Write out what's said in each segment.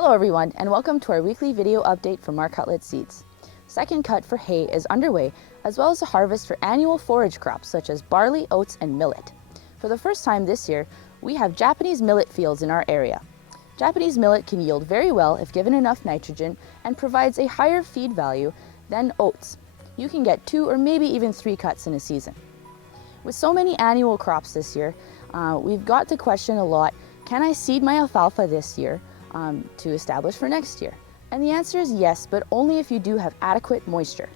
Hello everyone, and welcome to our weekly video update from Mark Cutlet Seeds. Second cut for hay is underway, as well as a harvest for annual forage crops such as barley, oats, and millet. For the first time this year, we have Japanese millet fields in our area. Japanese millet can yield very well if given enough nitrogen and provides a higher feed value than oats. You can get 2 or maybe even 3 cuts in a season. With so many annual crops this year, we've got the question a lot, can I seed my alfalfa this year to establish for next year? And the answer is yes, but only if you do have adequate moisture.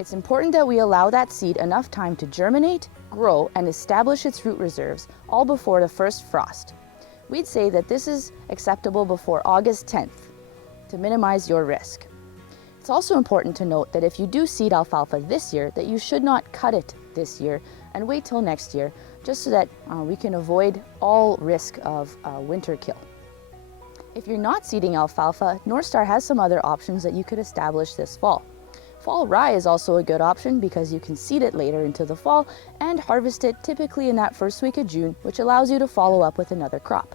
It's important that we allow that seed enough time to germinate, grow, and establish its root reserves all before the first frost. We'd say that this is acceptable before August 10th to minimize your risk. It's also important to note that if you do seed alfalfa this year, that you should not cut it this year and wait till next year, just so that we can avoid all risk of winter kill. If you're not seeding alfalfa, North Star has some other options that you could establish this fall. Fall rye is also a good option because you can seed it later into the fall and harvest it typically in that first week of June, which allows you to follow up with another crop.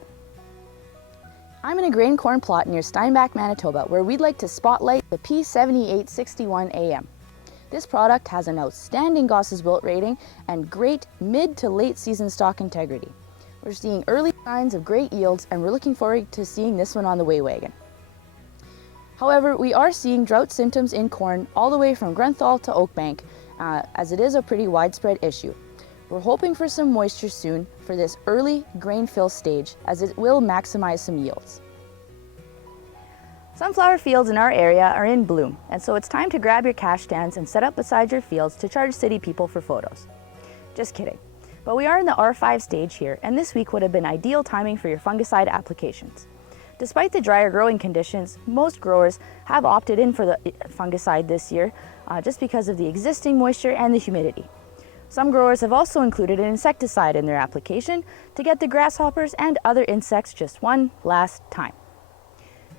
I'm in a grain corn plot near Steinbach, Manitoba, where we'd like to spotlight the P7861AM. This product has an outstanding Goss's wilt rating and great mid to late season stalk integrity. We're seeing early signs of great yields, and we're looking forward to seeing this one on the way wagon. However, we are seeing drought symptoms in corn all the way from Grunthal to Oakbank, as it is a pretty widespread issue. We're hoping for some moisture soon for this early grain fill stage, as it will maximize some yields. Sunflower fields in our area are in bloom, and so it's time to grab your cash stands and set up beside your fields to charge city people for photos. Just kidding. But we are in the R5 stage here, and this week would have been ideal timing for your fungicide applications. Despite the drier growing conditions, most growers have opted in for the fungicide this year just because of the existing moisture and the humidity. Some growers have also included an insecticide in their application to get the grasshoppers and other insects just one last time.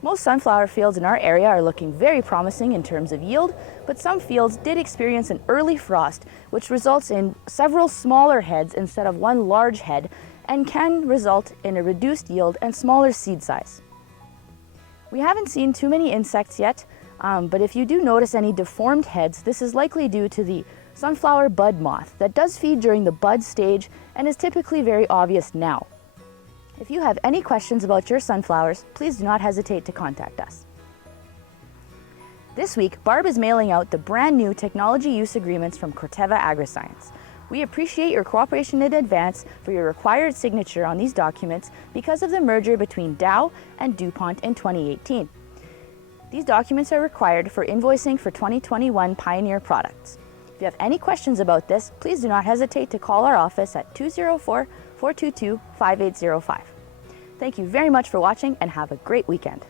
Most sunflower fields in our area are looking very promising in terms of yield, but some fields did experience an early frost, which results in several smaller heads instead of one large head, and can result in a reduced yield and smaller seed size. We haven't seen too many insects yet, but if you do notice any deformed heads, this is likely due to the Sunflower Bud Moth that does feed during the bud stage and is typically very obvious now. If you have any questions about your sunflowers, please do not hesitate to contact us. This week, Barb is mailing out the brand new technology use agreements from Corteva Agriscience. We appreciate your cooperation in advance for your required signature on these documents because of the merger between Dow and DuPont in 2018. These documents are required for invoicing for 2021 Pioneer products. If you have any questions about this, please do not hesitate to call our office at 204-422-5805. Thank you very much for watching, and have a great weekend.